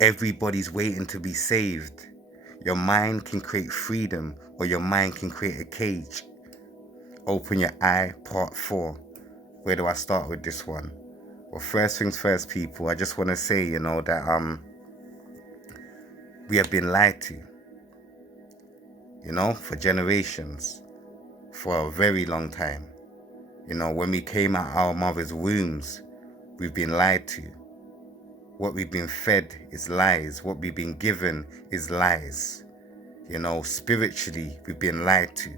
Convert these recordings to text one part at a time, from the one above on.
Everybody's waiting to be saved. Your mind can create freedom, or your mind can create a cage. Open your eye, part 4. Where do I start with this one? Well, first things first, people, I just want to say, that we have been lied to, for generations, for a very long time. When we came out our mother's wombs, we've been lied to. What we've been fed is lies. What we've been given is lies. Spiritually, we've been lied to.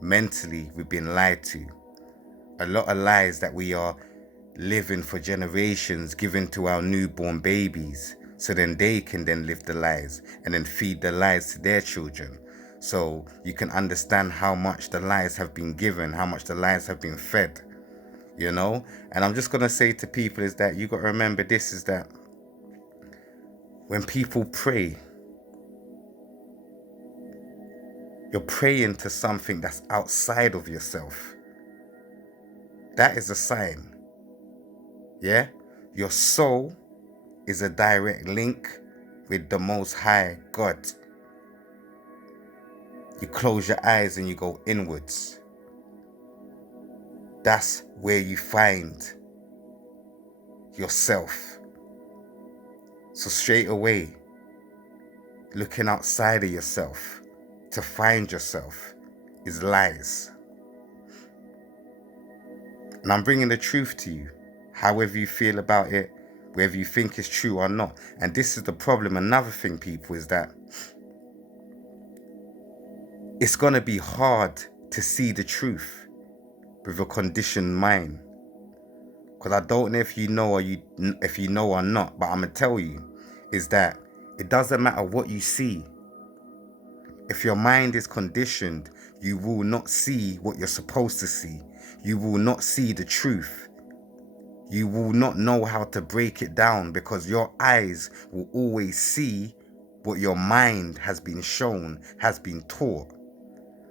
Mentally, we've been lied to. A lot of lies that we are living for generations, given to our newborn babies, so then they can then live the lies and then feed the lies to their children. So you can understand how much the lies have been given, how much the lies have been fed, And I'm just going to say to people is that you got to remember this, is that when people pray, you're praying to something that's outside of yourself. That is a sign. Yeah? Your soul is a direct link with the Most High God. You close your eyes and you go inwards. That's where you find yourself. So straight away, looking outside of yourself to find yourself is lies. And I'm bringing the truth to you, however you feel about it, whether you think it's true or not. And this is the problem. Another thing, people, is that it's going to be hard to see the truth with a conditioned mind. Because I don't know if you know or not, but I'm going to tell you, is that it doesn't matter what you see. If your mind is conditioned, you will not see what you're supposed to see. You will not see the truth. You will not know how to break it down, because your eyes will always see what your mind has been shown, has been taught.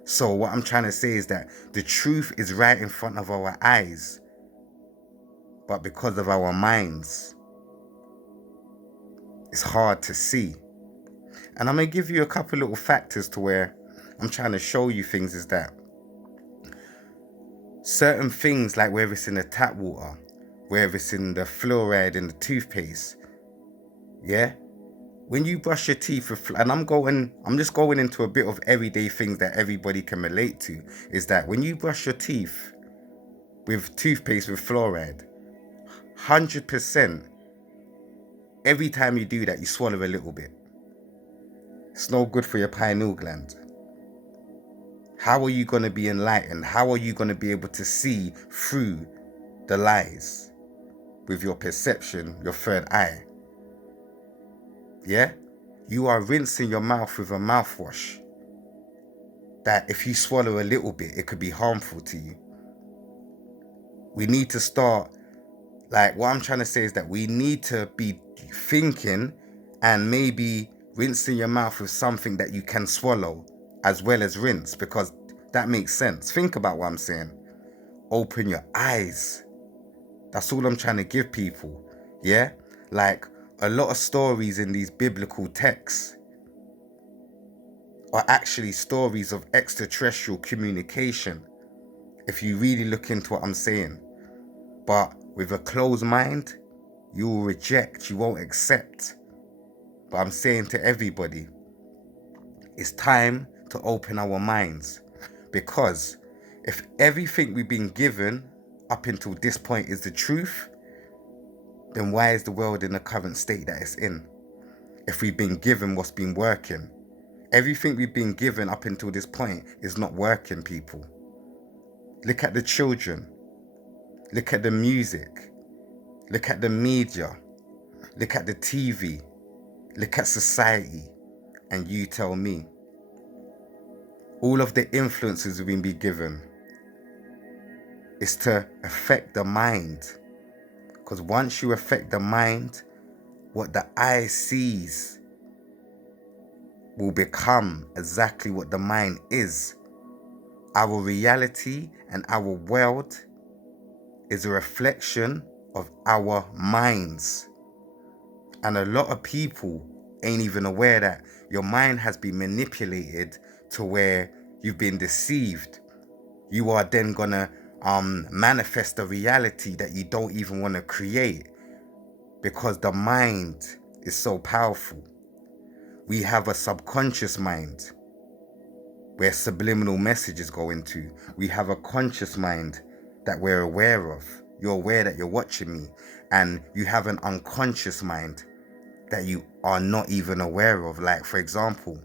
So what I'm trying to say is that the truth is right in front of our eyes, but because of our minds, it's hard to see. And I'm going to give you a couple little factors to where I'm trying to show you things, is that certain things, like whether it's in the tap water, whether it's in the fluoride in the toothpaste, yeah? When you brush your teeth with, and I'm just going into a bit of everyday things that everybody can relate to, is that when you brush your teeth with toothpaste with fluoride, 100%, every time you do that, you swallow a little bit. It's no good for your pineal gland. How are you going to be enlightened? How are you going to be able to see through the lies? With your perception, your third eye. Yeah? You are rinsing your mouth with a mouthwash that if you swallow a little bit, it could be harmful to you. We need to start, what I'm trying to say is that we need to be thinking and maybe rinsing your mouth with something that you can swallow as well as rinse, because that makes sense. Think about what I'm saying. Open your eyes. That's all I'm trying to give people. Yeah? Like a lot of stories in these biblical texts are actually stories of extraterrestrial communication, if you really look into what I'm saying. But with a closed mind, you will reject, you won't accept. But I'm saying to everybody, it's time to open our minds. Because if everything we've been given up until this point is the truth, then why is the world in the current state that it's in? If we've been given what's been working. Everything we've been given up until this point is not working, people. Look at the children. Look at the music. Look at the media. Look at the TV. Look at society. And you tell me. All of the influences we've been given is to affect the mind. Because once you affect the mind, what the eye sees will become exactly what the mind is. Our reality and our world is a reflection of our minds. And a lot of people ain't even aware that your mind has been manipulated to where you've been deceived. You are then gonna manifest a reality that you don't even want to create, because the mind is so powerful. We have a subconscious mind where subliminal messages go into. We have a conscious mind that we're aware of. You're aware that you're watching me. And you have an unconscious mind that you are not even aware of. Like, for example,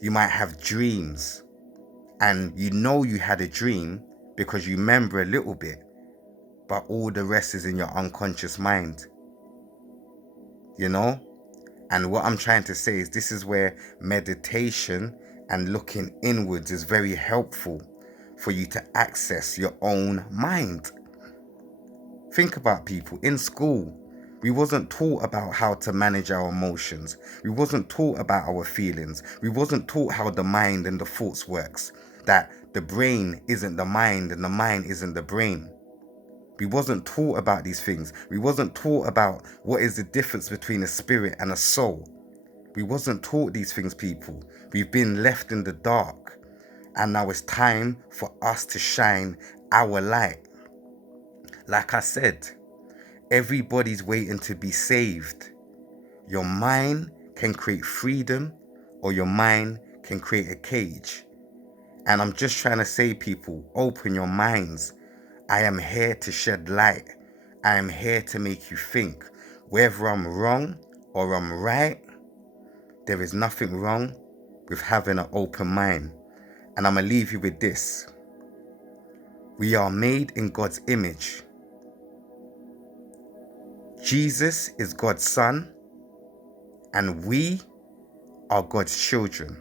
you might have dreams and you know you had a dream because you remember a little bit, but all the rest is in your unconscious mind, you know? And what I'm trying to say is this is where meditation and looking inwards is very helpful for you to access your own mind. Think about people in school. We wasn't taught about how to manage our emotions. We wasn't taught about our feelings. We wasn't taught how the mind and the thoughts works. That the brain isn't the mind and the mind isn't the brain. We wasn't taught about these things. We wasn't taught about what is the difference between a spirit and a soul. We wasn't taught these things, people. We've been left in the dark. And now it's time for us to shine our light. Like I said, everybody's waiting to be saved. Your mind can create freedom, or your mind can create a cage. And I'm just trying to say, people, open your minds. I am here to shed light. I am here to make you think. Whether I'm wrong or I'm right, there is nothing wrong with having an open mind. And I'm going to leave you with this. We are made in God's image. Jesus is God's son, and we are God's children.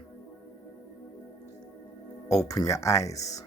Open your eyes.